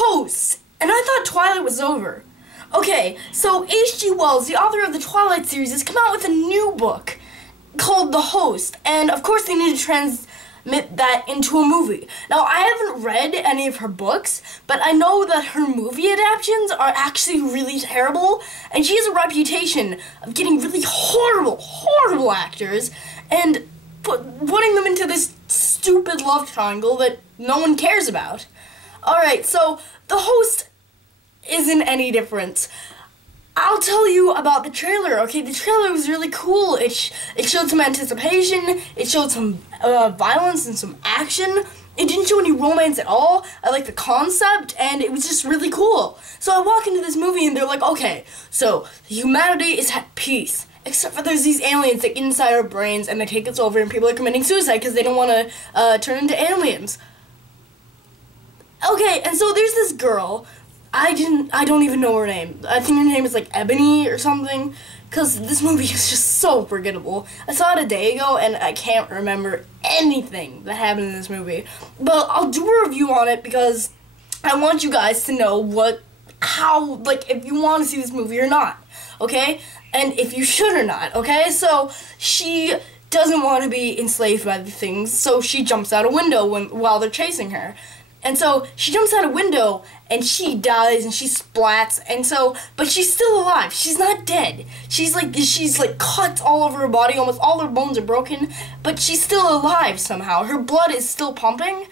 Host, and I thought Twilight was over. Okay, so H.G. Wells, the author of the Twilight series, has come out with a new book called The Host, and of course they need to transmit that into a movie. Now, I haven't read any of her books, but I know that her movie adaptations are actually really terrible, and she has a reputation of getting really horrible actors and putting them into this stupid love triangle that no one cares about. Alright, so The Host isn't any different. I'll tell you about the trailer, okay? The trailer was really cool. It showed some anticipation, it showed some violence and some action. It didn't show any romance at all. I like the concept, and it was just really cool. So I walk into this movie, and they're like, okay, so humanity is at peace. Except for there's these aliens that get inside our brains, and they take us over, and people are committing suicide because they don't want to turn into aliens. Okay, and so there's this girl. I don't even know her name. I think her name is like Ebony or something, because this movie is just so forgettable. I saw it a day ago, and I can't remember anything that happened in this movie. But I'll do a review on it because I want you guys to know how, if you want to see this movie or not, okay? And if you should or not, okay? So, she doesn't want to be enslaved by the things, so she jumps out a window while they're chasing her. And so, she jumps out a window, and she dies, and she splats, and so, but she's still alive. She's not dead. She's cut all over her body, almost all her bones are broken, but she's still alive somehow. Her blood is still pumping,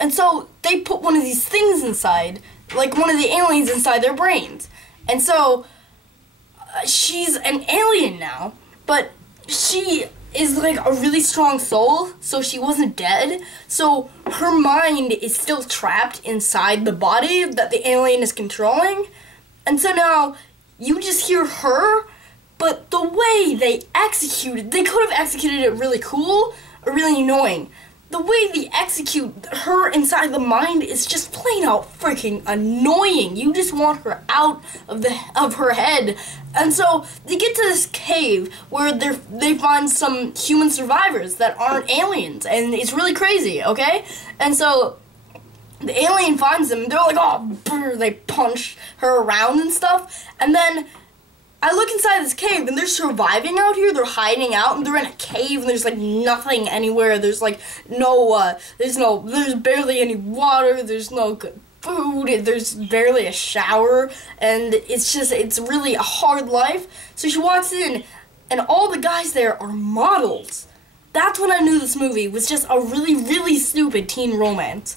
and so, they put one of these things inside, like one of the aliens inside their brains. And so, she's an alien now, but she is like a really strong soul, so she wasn't dead. So her mind is still trapped inside the body that the alien is controlling. And so now you just hear her, but the way they could have executed it really cool or really annoying. The way they execute her inside the mind is just plain out freaking annoying. You just want her out of her head. And so they get to this cave where they find some human survivors that aren't aliens, and it's really crazy, okay? And so the alien finds them, and they're like, oh, brr, they punch her around and stuff, and then I look inside this cave, and they're surviving out here. They're hiding out, and they're in a cave, and there's, nothing anywhere. There's, there's barely any water. There's no good food. There's barely a shower, and it's really a hard life. So she walks in, and all the guys there are models. That's when I knew this movie was just a really, really stupid teen romance.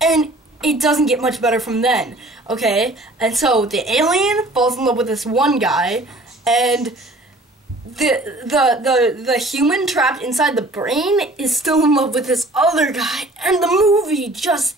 And it doesn't get much better from then, okay? And so the alien falls in love with this one guy, and the human trapped inside the brain is still in love with this other guy, and the movie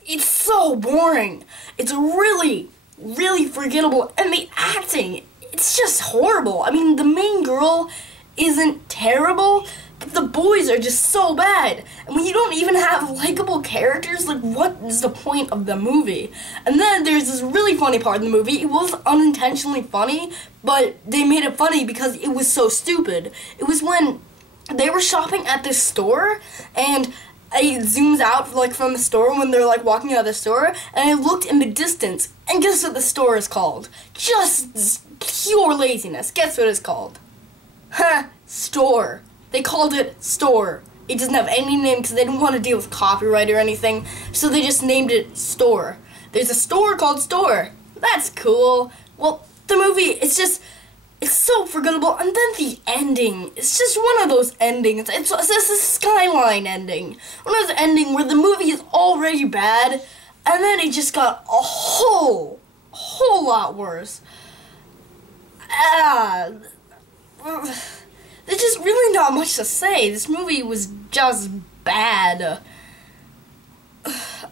it's so boring. It's really, really forgettable, and the acting, it's just horrible. I mean, the main girl isn't terrible, but the boys are just so bad. And when you don't even have likable characters, what is the point of the movie? And then there's this really funny part in the movie. It was unintentionally funny, but they made it funny because it was so stupid. It was when they were shopping at this store, and it zooms out from the store when they're walking out of the store, and I looked in the distance, and guess what the store is called? Just pure laziness. Guess what it's called? Store. They called it Store. It doesn't have any name because they didn't want to deal with copyright or anything, so they just named it Store. There's a store called Store. That's cool. Well, the movie, it's so forgettable, and then the ending, it's just one of those endings. It's a Skyline ending. One of those endings where the movie is already bad, and then it just got a whole lot worse. There's just really not much to say. This movie was just bad.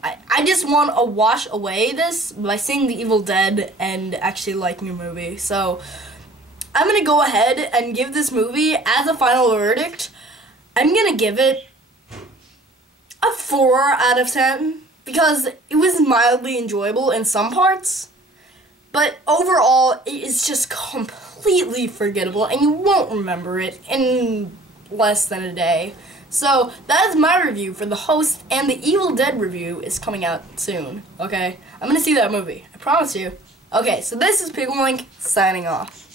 I just want to wash away this by seeing The Evil Dead and actually liking the movie. So, I'm going to go ahead and give this movie, as a final verdict, I'm going to give it a 4 out of 10. Because it was mildly enjoyable in some parts. But overall, it is just completely forgettable, and you won't remember it in less than a day. So that is my review for The Host, and the Evil Dead review is coming out soon. Okay, I'm gonna see that movie. I promise you. Okay, so this is Pigwink signing off.